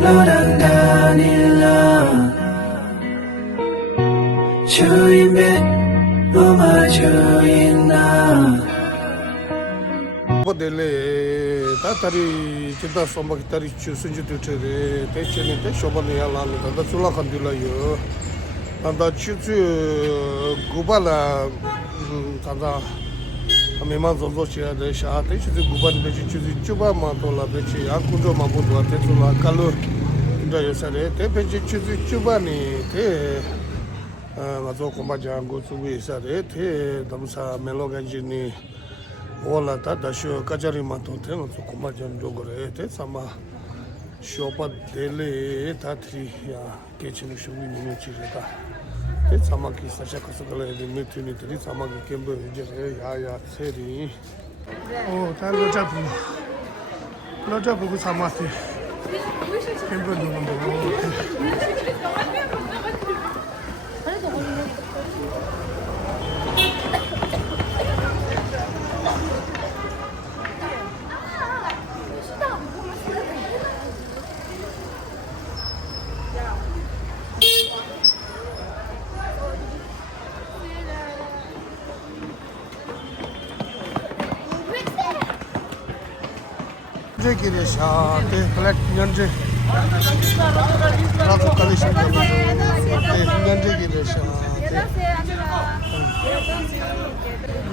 loranganila 주인백 너마 주인나 Podele tatari cinta sombak tari chusunju tutere te chene te shobane yala ne da chula khandila yo anda chuchu gubala tanda meman zozo chia de sha te chuchu guban de chuchu chuba ma to la de chi akujo ma bo do te chula kalu inda yo sare te pe chuchu chuba ni te mazo komba jango tsubi sare te damsa melo ganjini Ola ta dasho kajari mato te no so kuma jan jogore te sama shopa dele tatri ya kechinu shumi ni chire ta te sama ki sasha kasagala de mituni te sama ki kembe jere ya seri o ta lo jabu ku sama te kembe do no 기레샤 때 플랫 년제 나도 칼리션 때 년제 기레샤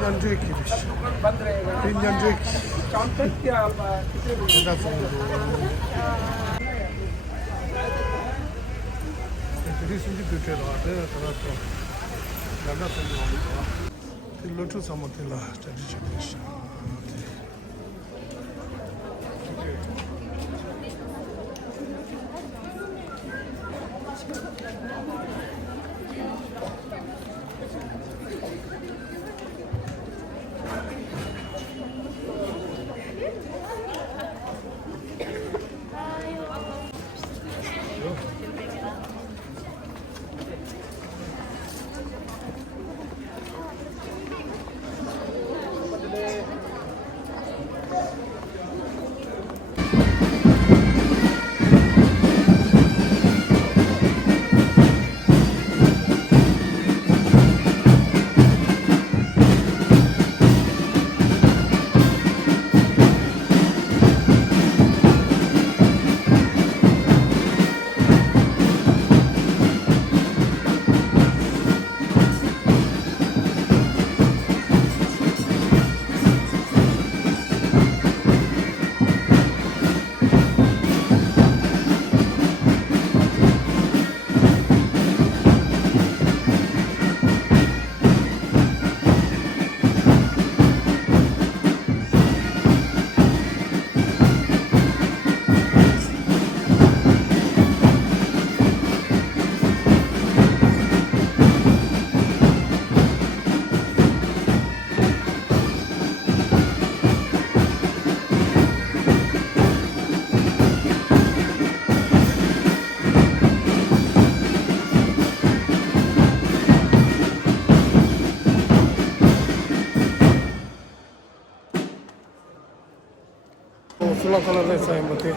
년제 기레샤 년제 리슨지 뷰티로 하데 나도 나도 로투 사모텔라 자지지 기레샤 Sulakala desa yang penting.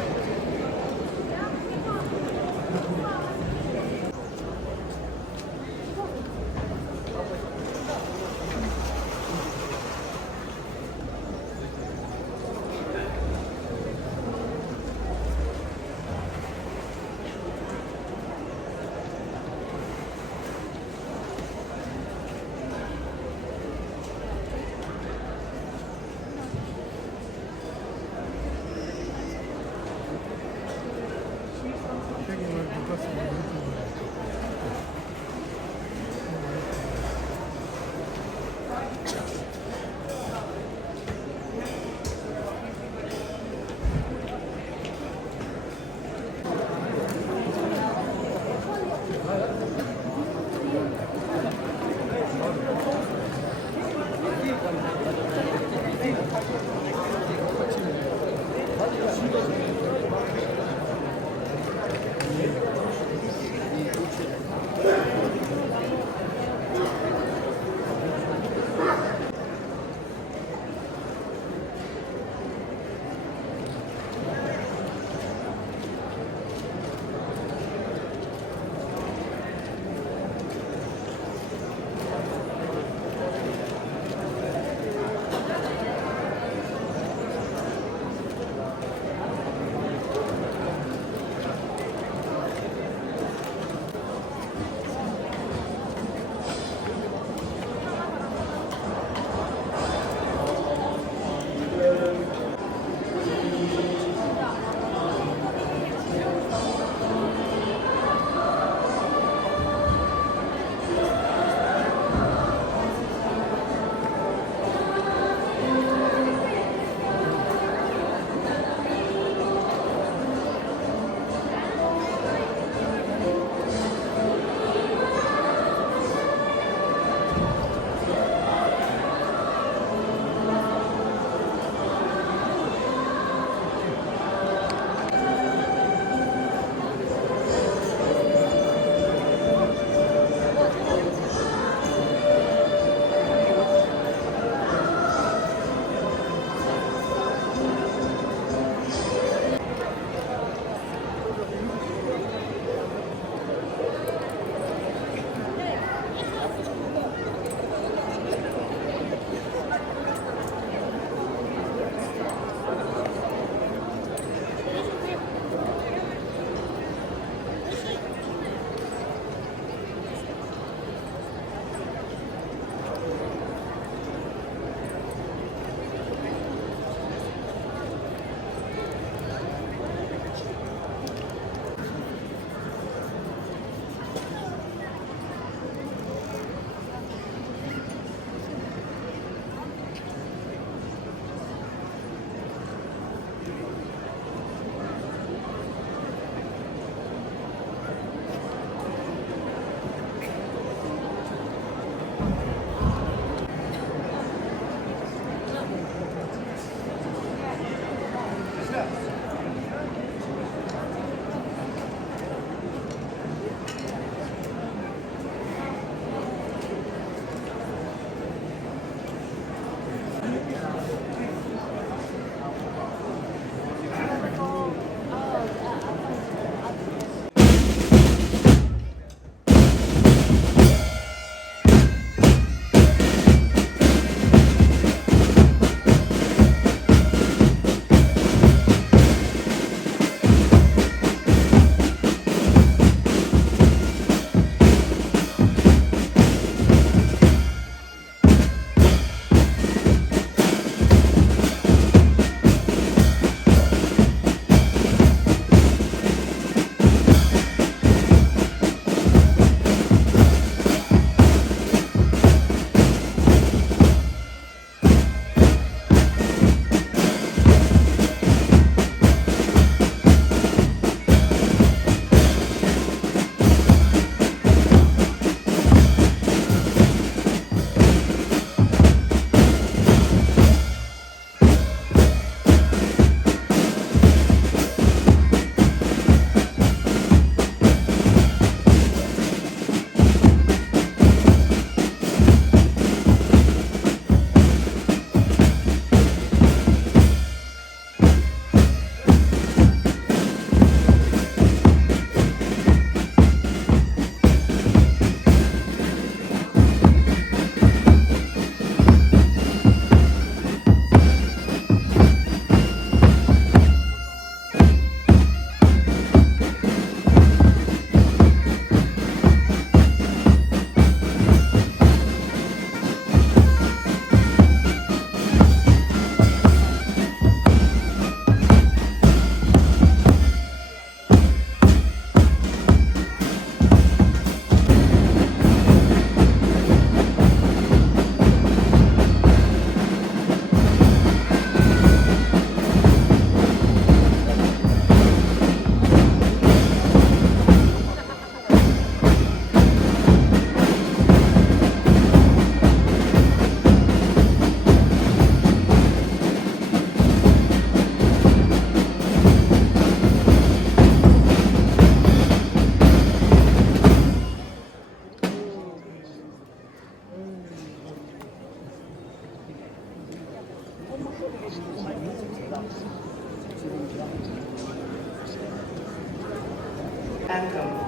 anthem.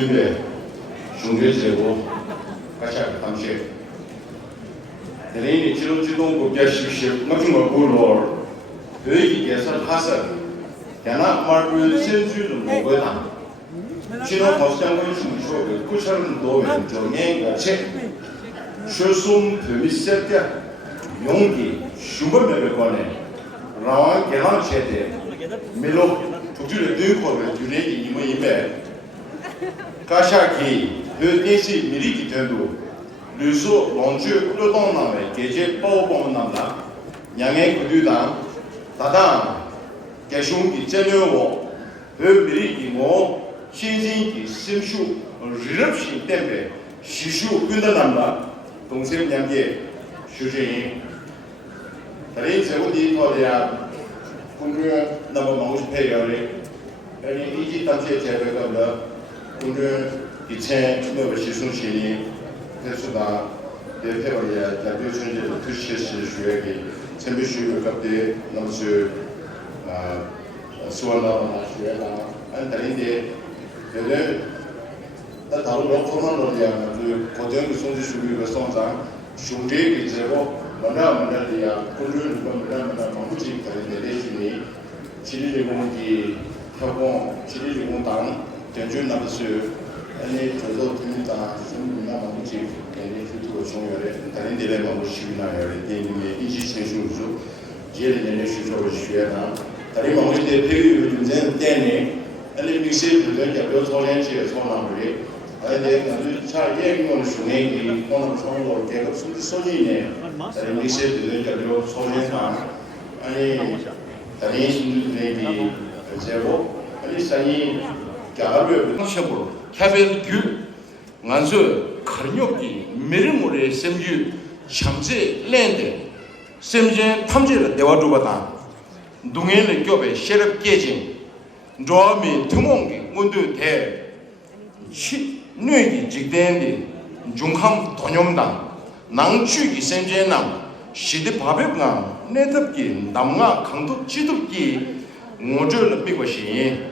군대에 중대제고 가샤 당시 내년에 지동지동 국제식식 같은 거 보러 여기 개설 하서 야나 말을 센주는 뭐거든 지난 거시장의 중쇼 구처럼 도면 정행 책 쇼숨 드미세트 용기 슈퍼메를 권해 라와 개랑 체대 밀로 독주를 들고 주내기 이모임에 가샤기 그 미리기 된도 류소 롱주 르동남의 계제 보호범남다 양의 구두당 다당 개숑기 전혀고 그 미리기 뭐 신신기 심수 리럽신 때문에 시수 끝나남다 동생 양계 수제인 다른 제국이 거대한 군주 너무 먹고 싶어요. 아니 이집 당시에 제배가 군주 이체 뭐 시순신이 대수다 대표야 대표 전제 투시시 주역이 전비슈 갑대 넘수 수원나나 주야나 안 다른데 근데 다 다른 로코만로야 그 고정 손지 수비가 성장 중대기 제고 만나야 군주는 만나 마무리 되는 대신에 지리공기 협공 지리공당 전주 남수 아니 저도 됩니다. 좀이나 마무리 되는 futuro 중요해. 다른 데에 마무리시나요? 대님의 이지 생수주 제일의 수조를 쉬어나 다른 마무리 때 배우 문제는 때문에 아니 미세 부분 개별 소련지의 소나무리 아니 내가 차 얘기하는 중에 오늘 성으로 계속 소리네. 다른 미세 부분 개별 소련상 아니 다른 신들에게 제고 아니 사이 가르를 셔보 캐벨 규 간수 카르뇨기 메르모레 셈주 참제 랜드 셈제 탐제를 대화주바다 동해를 껴베 셰럽 깨진 조미 투몽기 문두 대 뇌기 직대인데 중함 도념당 낭추기 셈제남 시드 바베가 내답기 남가 강도 지도기 모절 비고시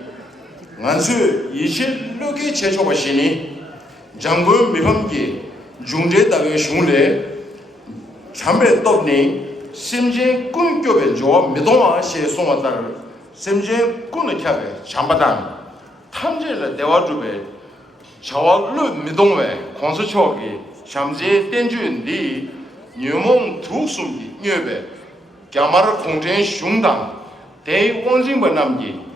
간수 이실록이 제초바시니 장군 미범기 중대다의 슝레 참배 떡니 심제 꿈교배 조 미동아 시송아다를 심제 꿈을 캬베 잠바단 탐제를 대화주배 자와르 미동외 공수초기 잠제 땡주인디 뉴몽 두숨기 녀배 갸마르 공전 슝당 대원징번 남기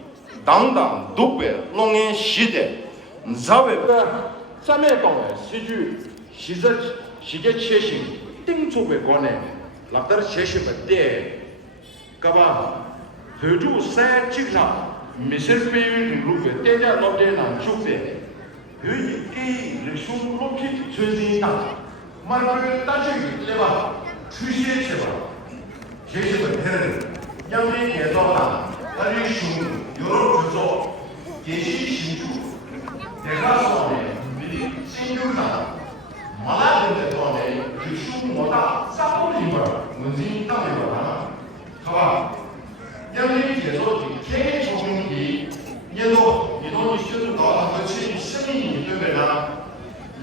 당당 독배 롱엔 시대 자외 삼매동에 시주 시제 최신 띵족의 권에 락다르 최신의 때 가봐 hö주 새 직나 미셀페윈 루베 때자 로데나 축세 hö이 이 르숑 로키 최진다 말을 따지기 레바 추시에 제바 제시의 해를 양리 예도다 다리숑 여러 주소 계시 신주 대가소에 미리 신주다 말하는 데도에 그슈 뭐다 싸우리마 문진 땅이라 가봐 양리 예도 개 조정이 예도 이동이 시도가 같이 신이 되면은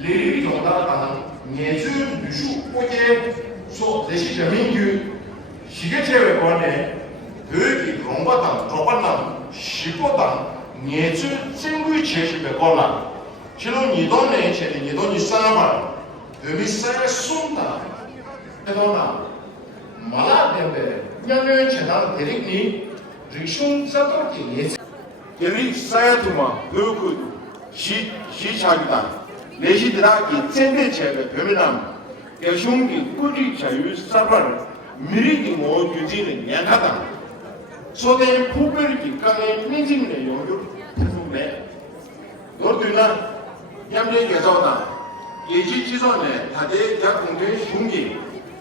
레리 정답하는 예주 유슈 오게 소 대시 민규 시계체의 관에 여기 롱바당, 조반당, 시보당, 예주 정부의 제시배 거나 지금 이돈에 제는 이돈이 싸나발 의미사의 순다 해도나 말하는데 그냥 제가 대립니 리숑 싸돌기 예주 여기 싸야두마 그 시차기다 내시들아기 젠대체의 변변함 여숑기 꾸리 자유 싸발 미리기 뭐 유지는 약하다 소대 포별기 강의 민심의 용역 부분에 너도나 양대 개정나 예지 지선에 다대 약공된 흉기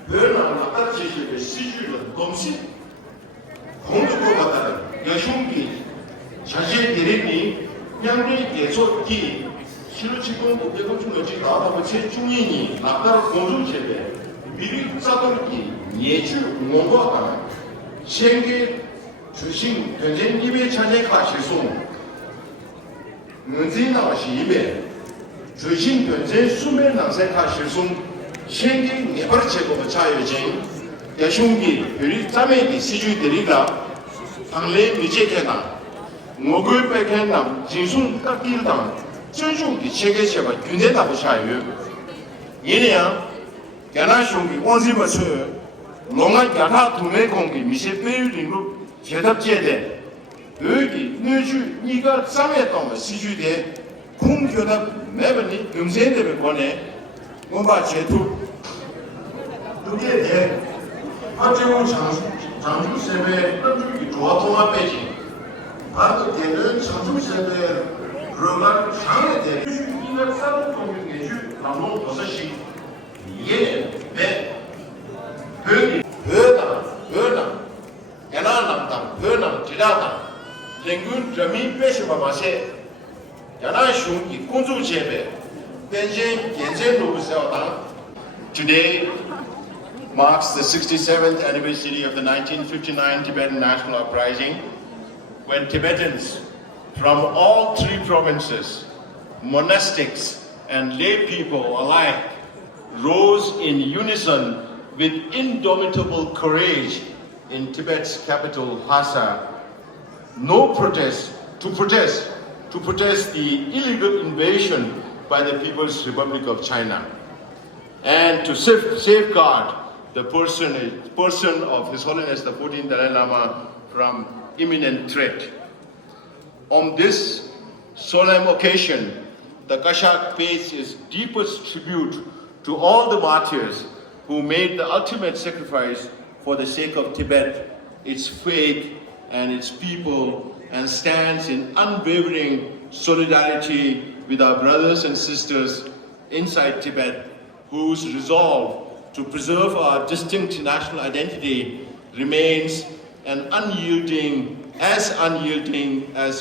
변화 나타 지식의 시주를 동시 공주고 같다는 여흉기 자신 대립이 양대 개소기 실루치군 국제건축물지 나와서 최중인이 나타를 공주체대 미리 싸돌기 예주 응원과 시행계 주신 변쟁님의 찬양과 실송 문진나와시 입에 주신 변제 수면 낭세카 실송 생기 내버려 제거가 차여진 대중기 별이 짬에기 시주들이라 당래 미제케나 먹을 빼겠나 진순 딱길당 전중기 체계체가 균대다고 차여 이내야 야나숑기 원지버스 롱한 야타 도매공기 미세 배율링로 제답제대 여기 너주 니가 짬에 시주대 공교답 매번이 금세대를 권해 뭔가 제투 그게 돼 하재원 장주세배 조합통합 빼지 반대되는 장주세배 그러가 장애대 이가 싸움 동맹내주 감독 6시 이에 배 höher, Yananam, Hönam, Tirata, Lengun, Rami, Peshimamase, Yanashun, Kunzu Jebe, Benjen, Genzen Lubusauta. Today marks the 67th anniversary of the 1959 Tibetan National Uprising, when Tibetans from all 3 provinces, monastics and lay people alike, rose in unison with indomitable courage in Tibet's capital, Lhasa. No protest to protest the illegal invasion by the People's Republic of China, and to safeguard the person of His Holiness the 14th Dalai Lama from imminent threat. On this solemn occasion, the Kashak pays its deepest tribute to all the martyrs who made the ultimate sacrifice for the sake of Tibet, its faith and its people, and stands in unwavering solidarity with our brothers and sisters inside Tibet, whose resolve to preserve our distinct national identity remains unyielding as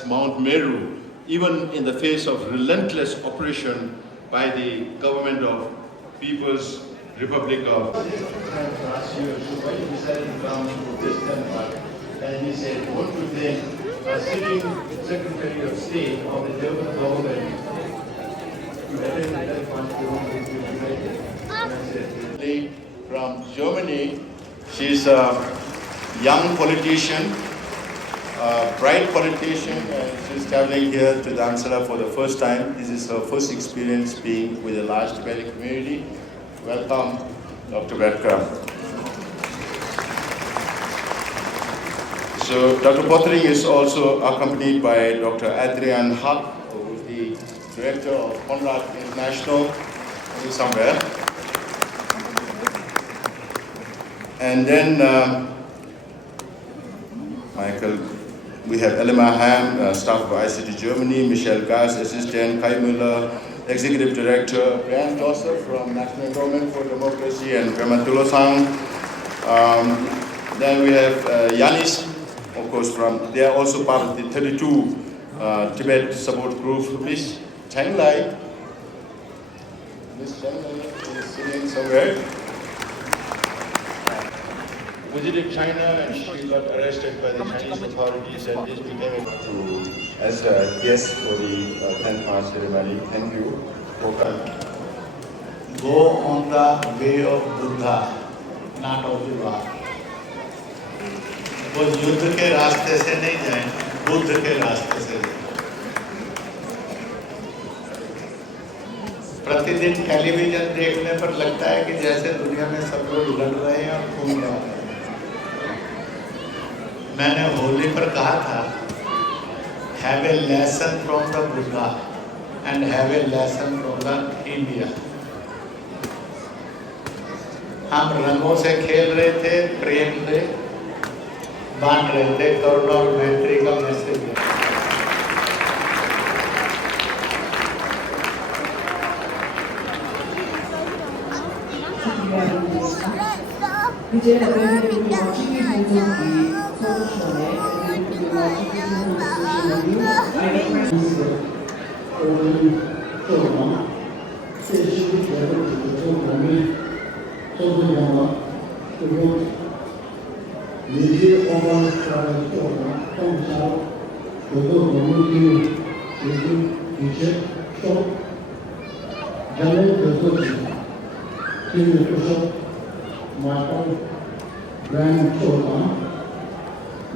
Mount Meru, even in the face of relentless oppression by the government of People's Republic of. Last year, so he decided to come to this temple, and he said, "What do you think? A sitting Secretary of State of the German government to attend that function with United?" And I said, from Germany, she's a young politician, a bright politician, and she's traveling here to Dharamsala for the first time. This is her first experience being with a large Tibetan community. Welcome, Dr. Bhatkar. So, Dr. Pottering is also accompanied by Dr. Adrian Huck, who is the Director of Conrad International, somewhere. And then, Michael, we have Elma Ham, staff of ICT Germany, Michelle Gass, Assistant, Kai Müller, Executive Director, Brian Joseph from National Endowment for Democracy, and Ramatullah Sang. Then we have Yanis, of course, they are also part of the 32 Tibet support group. Miss Chang Lai. Miss Chang Lai is sitting somewhere. Visited China and she got arrested by the Chinese authorities, and this became as a guest for the 10th March ceremony. Thank you. Go on the way of Buddha, not of the war. वो युद्ध के रास्ते से नहीं जाए, बुद्ध के रास्ते से जाए। प्रतिदिन टेलीविजन देखने पर लगता है कि जैसे दुनिया में सब लोग लड़ रहे हैं और खून रहे हैं। मैंने होली पर कहा था, have a lesson from the Buddha and have a lesson from the India. हम रंगों से खेल रहे थे, प्रेम से बांट रहे थे, करुणा और मैत्री का मैसेज है। 이제 여러분들이 멋지게 보는 이 소셜에 여러분들이 멋지게 보는 General Dosoti, King Bishop Michael Grand Chola,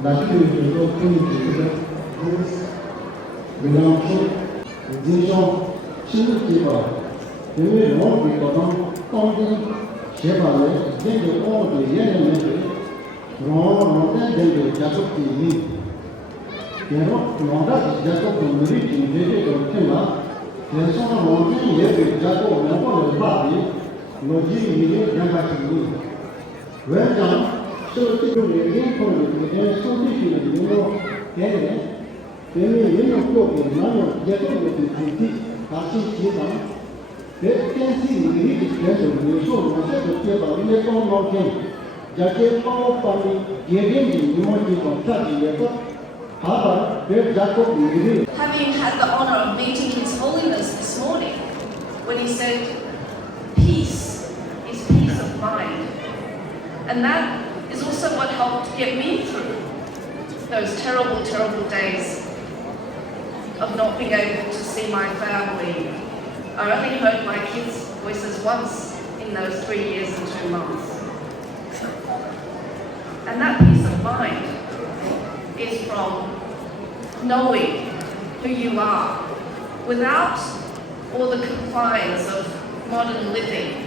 Lucky Bishop King Bishop Bruce Williamson, Zion Chimukiba, the way more become counting Chevale, then the all the enemy, Ron, and then the Jacob TV. Longer Jacob Murray in David or Killa, there's some mountain here with Jacob Napo Body, Logi, Yamaki. Well done, so to do again for you, there's so many, you know, then you know, none of Jacob with the Tinti, passing Chiban. They can see the pleasure, you show myself to tell about the mountain. Jacob Family, giving you want to contact you. Having had the honor of meeting His Holiness this morning, when he said, peace is peace of mind. And that is also what helped get me through those terrible, terrible days of not being able to see my family. I only heard my kids' voices once in those 3 years and 2 months. And that peace of mind is from knowing who you are without all the confines of modern living,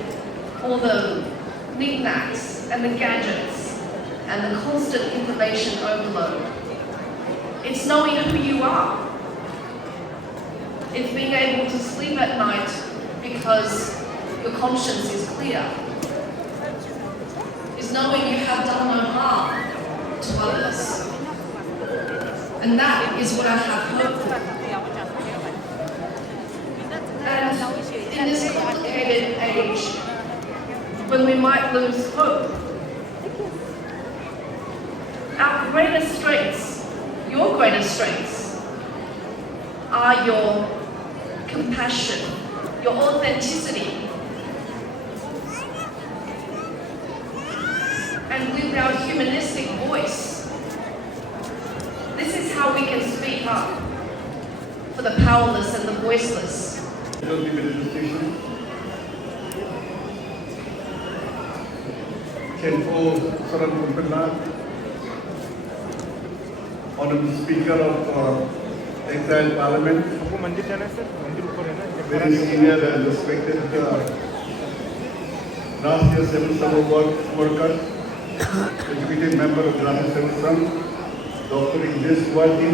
all the knickknacks and the gadgets and the constant information overload. It's knowing who you are. It's being able to sleep at night because your conscience is clear. It's knowing you have done no harm to others. And that is what I have hope for. And in this complicated age, when we might lose hope, our greatest strengths, your greatest strengths, are your compassion, your authenticity. And with our humanistic voice, this is how we can speak up for the powerless and the voiceless. Kenpo Sarampilla, Honorable Speaker of Exile Parliament, very senior and respected last year Civil Service worker, executive member of Rajya Civil Service, Dr. Idris Wadi,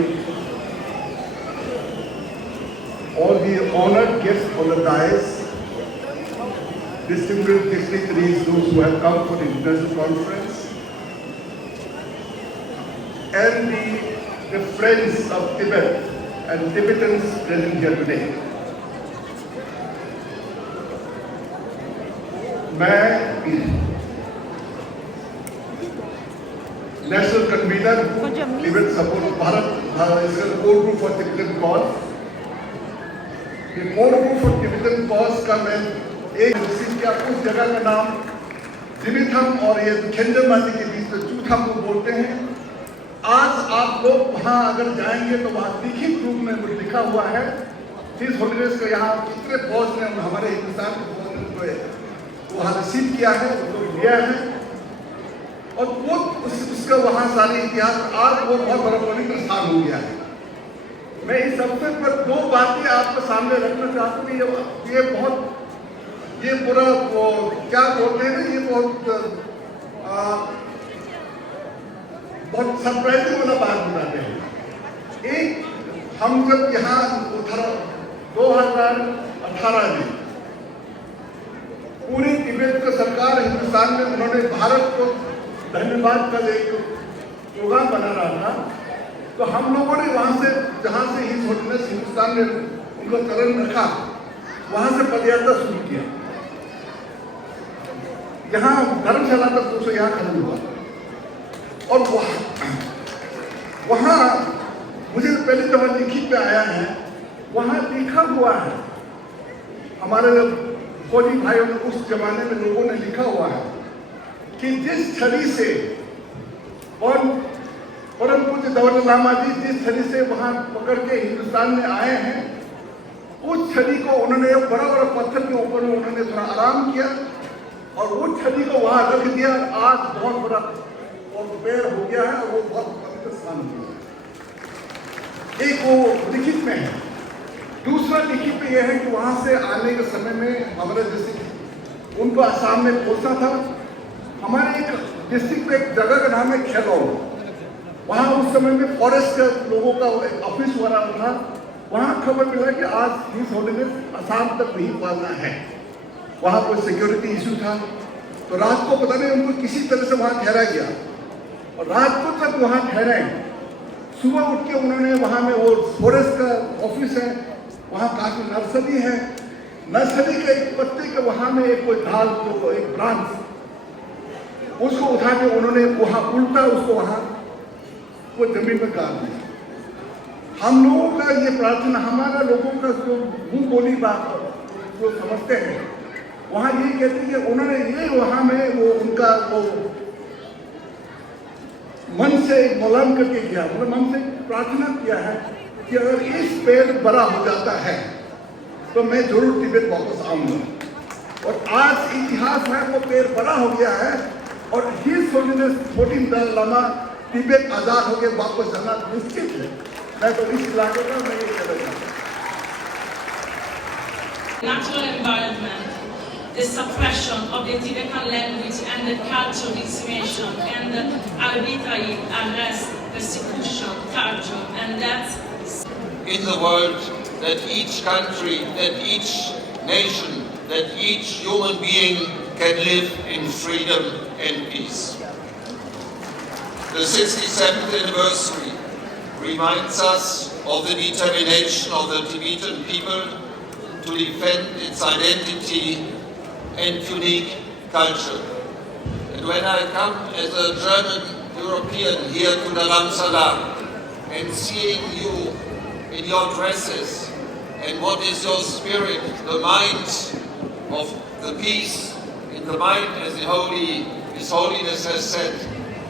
all the honored guests on the dais, distinguished dignitaries, those who have come for the international conference, and the friends of Tibet and Tibetans present here today. मैं national convener Tibet support Bharat core group for Tibetan cause core group for Tibetan cause का मैं एक क्या उस जगह का नाम जिमिथम और ये खेंजरमाती के बीच में चूथम को बोलते हैं। आज आप लोग वहाँ अगर जाएंगे तो वहाँ लिखित रूप में कुछ लिखा हुआ है। हिज होलीनेस को यहाँ कितने फौज ने हमारे हिंदुस्तान के फौज ने वहाँ रिसीव किया है, उसको लिया है और वो उसका वहाँ सारे इतिहास आज वो बहुत बड़ा पवित्र स्थान हो गया है। मैं इस अवसर पर दो बातें आपके सामने रखना चाहता हूँ। ये पूरा वो क्या बोलते हैं ना, ये बहुत सरप्राइजिंग वाला बात बताते हैं। एक हम जब यहाँ 2018 में पूरी तिब्बत का सरकार हिंदुस्तान में उन्होंने भारत को धन्यवाद का एक प्रोग्राम बना रहा था, तो हम लोगों ने वहाँ से जहाँ से हिज होलीनेस हिंदुस्तान ने उनका चरण रखा, वहाँ से पदयात्रा शुरू किया। यहाँ धर्मशाला तक दोस्तों यहाँ खत्म हुआ और वहाँ मुझे पहले जब लिखित पे आया है, वहाँ लिखा हुआ है, हमारे फौजी भाइयों ने उस जमाने में लोगों ने लिखा हुआ है कि जिस छड़ी से और परम पूज्य दौलत लामा जी जिस छड़ी से वहाँ पकड़ के हिंदुस्तान में आए हैं, उस छड़ी को उन्होंने बड़ा बड़ा पत्थर के ऊपर उन्होंने थोड़ा आराम किया और वो छड़ी को वहां रख दिया। आज बहुत बड़ा और पैर हो गया है और वो बहुत पवित्र स्थान हो गया। एक वो लिखित में है, दूसरा लिखित में यह है कि वहां से आने के समय में हमारे जैसे उनको आसाम में पहुंचना था। हमारे एक डिस्ट्रिक्ट में एक जगह का नाम है खेलौड़, वहाँ उस समय में फॉरेस्ट के लोगों का एक ऑफिस हो रहा था। वहाँ खबर मिला कि आज हिज होलीनेस असम तक नहीं पहुंचना है। वहाँ कोई सिक्योरिटी इशू था, तो रात को पता नहीं उनको किसी तरह से वहाँ ठहरा गया और रात को तक वहाँ ठहरे। सुबह उठ के उन्होंने वहाँ में वो फॉरेस्ट का ऑफिस है, वहाँ काफी नर्सरी है, नर्सरी के एक पत्ते के वहाँ में एक कोई ढाल एक ब्रांच उसको उठा के उन्होंने वहाँ उल्टा उसको वहाँ वो जमीन में गाड़ दिया। हम लोगों का ये प्रार्थना, हमारा लोगों का जो मुंह बोली बात जो समझते हैं, वहाँ ये कहते हैं कि उन्होंने ये वहाँ में वो उनका वो मन से मौलान करके किया, मतलब मन से प्रार्थना किया है कि अगर इस पेड़ बड़ा हो जाता है तो मैं जरूर तिब्बत वापस आऊंगा। और आज इतिहास में वो पेड़ बड़ा हो गया है और हिज होलीनेस 14 दलाई लामा तिब्बत आजाद होकर वापस जाना निश्चित है। मैं तो इस इलाके का मैं ये कह रहा हूँ। Natural environment, the suppression of the Tibetan language and the cultural decimation and the arbitrary arrest, persecution, torture, and death. In the world, that each country, that each nation, that each human being can live in freedom and peace. The 67th anniversary reminds us of the determination of the Tibetan people to defend its identity and unique culture. And when I come as a German European here to Dharamsala and seeing you in your dresses and what is your spirit, the mind of the peace, in the mind as His Holiness has said,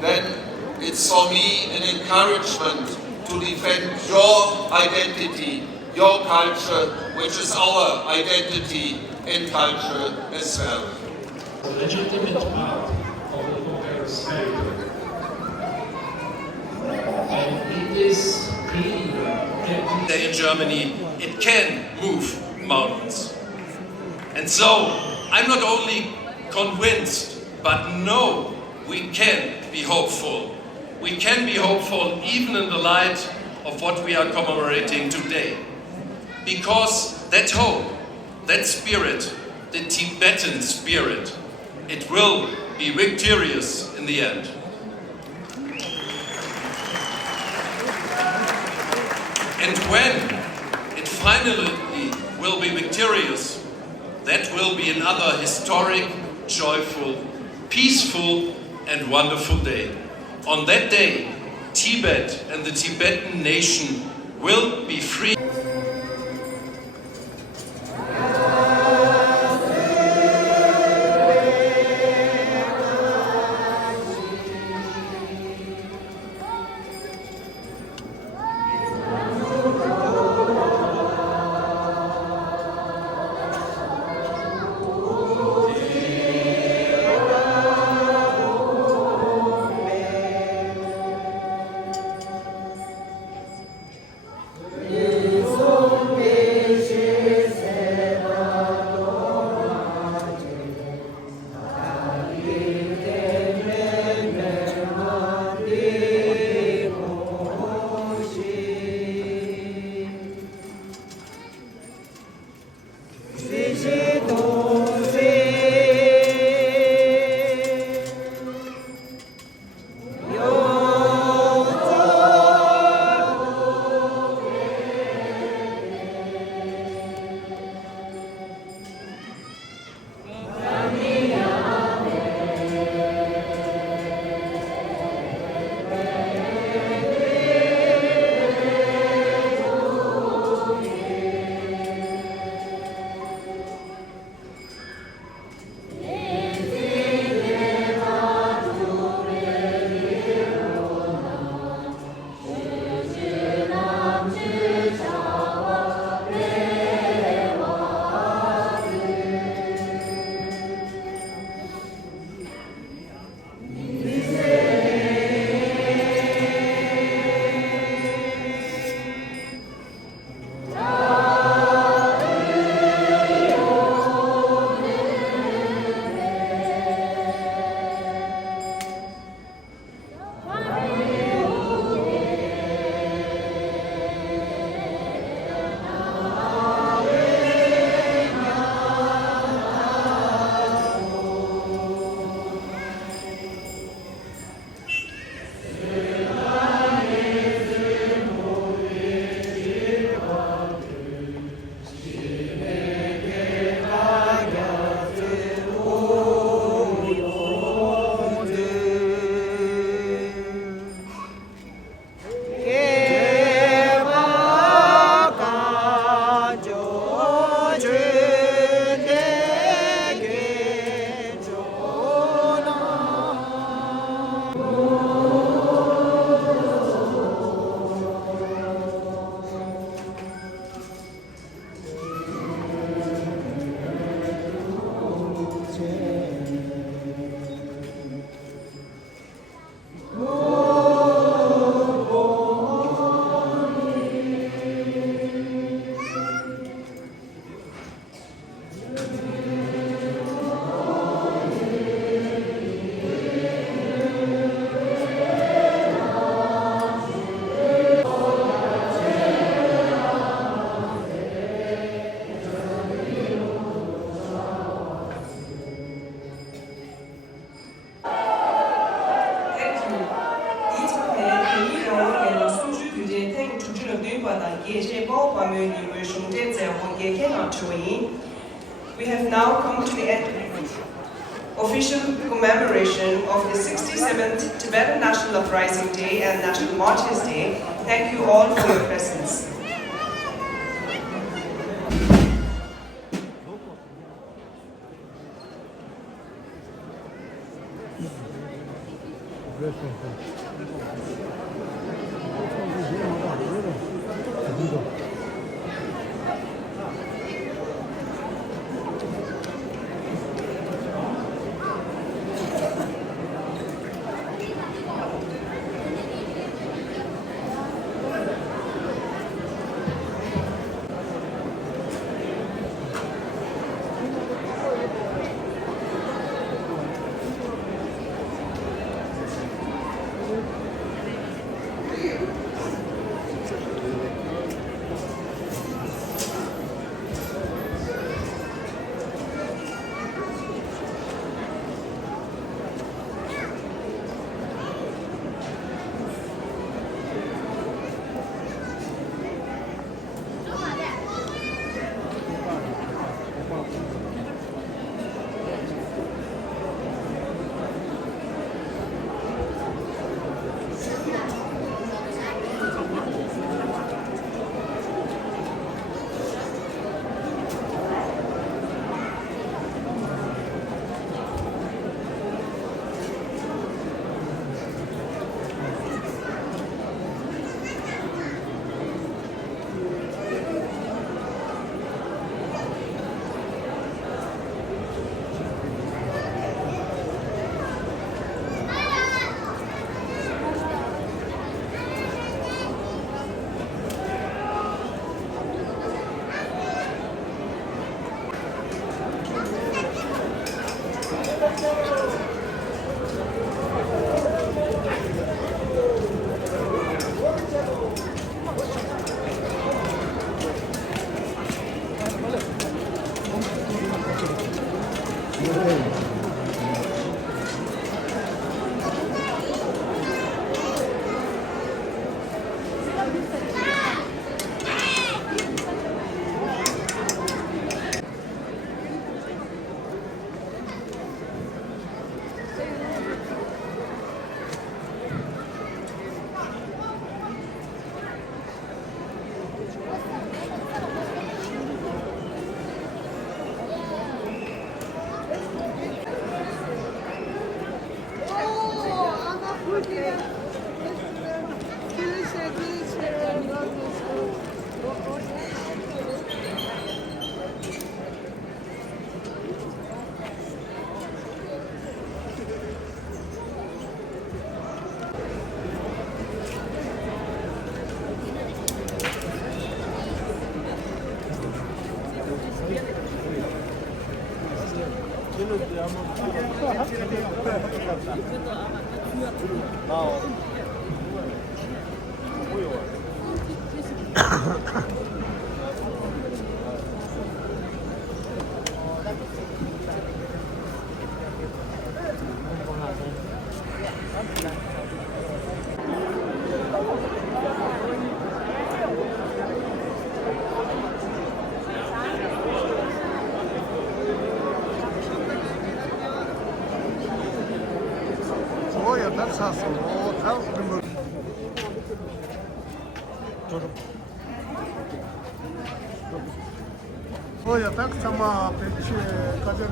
then it's for me an encouragement to defend your identity, your culture, which is our identity and culture as well. The legitimate part of the Congress territory. And it is clear that in Germany, it can move mountains. And so, I'm not only convinced, but know we can be hopeful. We can be hopeful even in the light of what we are commemorating today. Because that hope, that spirit, the Tibetan spirit, it will be victorious in the end. And when it finally will be victorious, that will be another historic, joyful, peaceful, and wonderful day. On that day, Tibet and the Tibetan nation will be free. Yeah. We have now come to the official commemoration of the 67th Tibetan National Uprising Day and National Martyrs Day. Thank you all for your presence.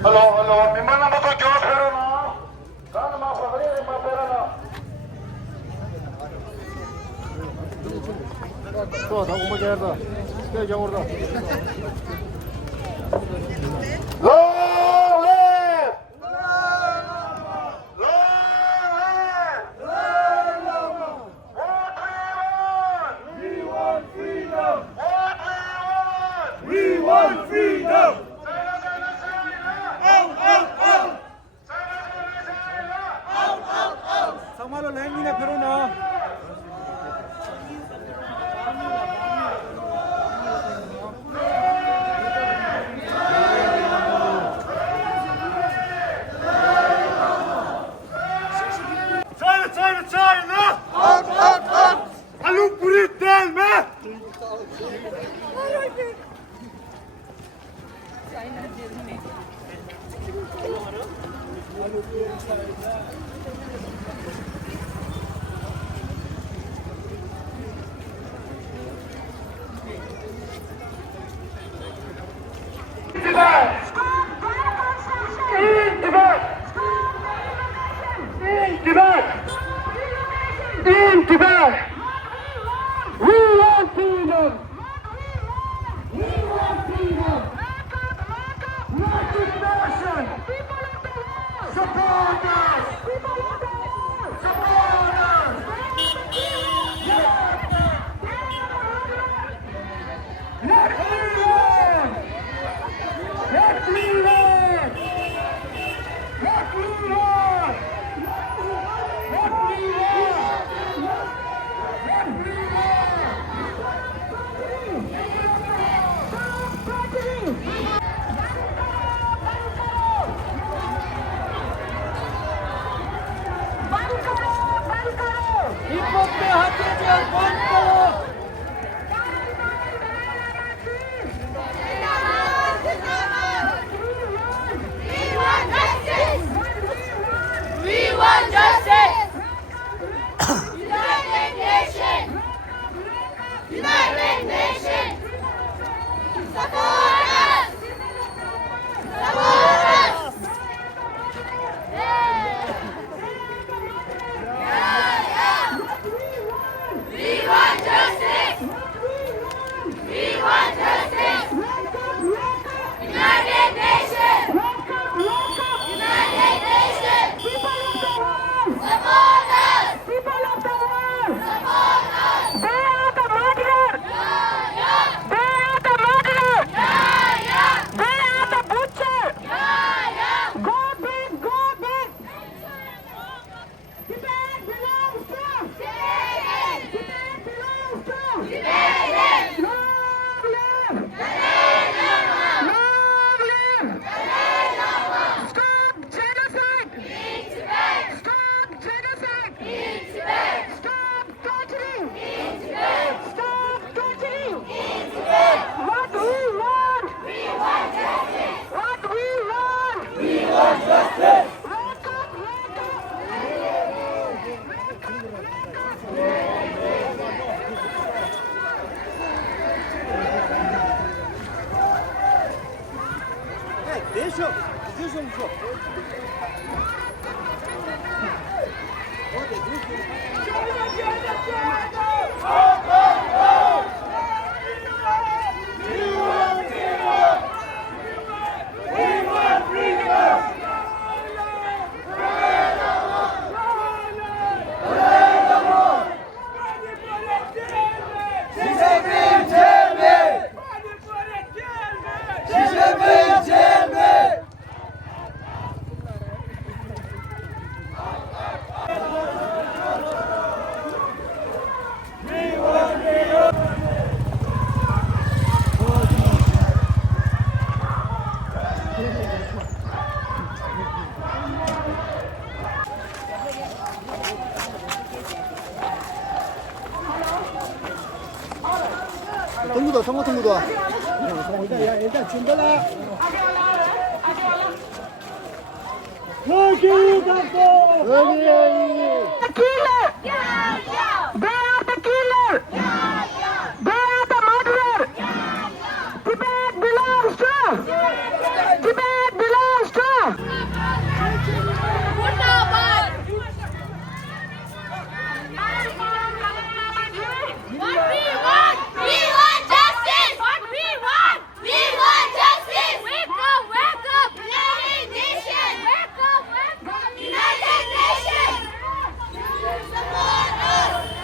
Hello, mi mano no yo pero no. Dale más febrero, más verano. 또 다 공부 잘한다. 스테이지 오르다. We want freedom! 통구도 청구 통구도 일단 준비라 여기 잡고 여기 United Nations! Support us!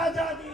आजादी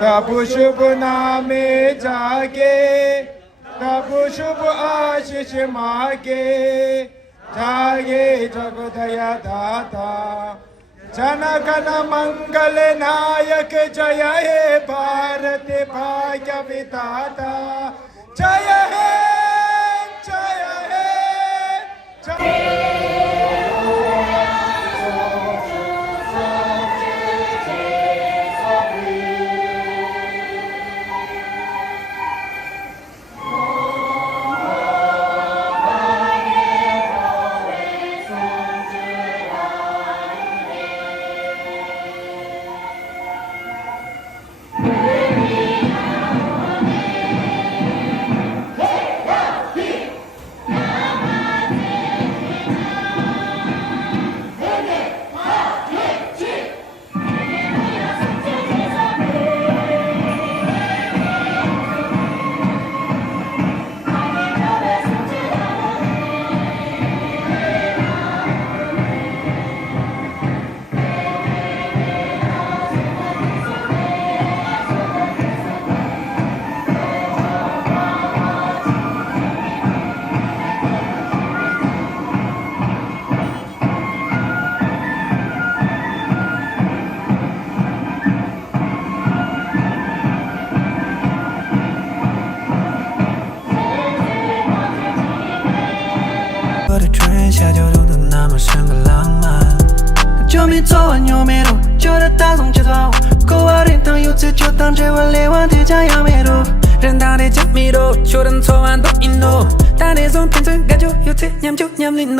तब शुभ नामे जागे, तब शुभ आशीष मागे, जागे जगदया दाता, जनगण मंगल नायक जय हे भारत भाग्य विधाता जय हे जय हे जय我的春夏秋冬都那么像个浪漫。就没做完又没录，就得打从节奏。狗娃的当有次就当这我连完天将要没录。人大的加密度，就等做完都引路。大的从天真感觉有次念就念里弄。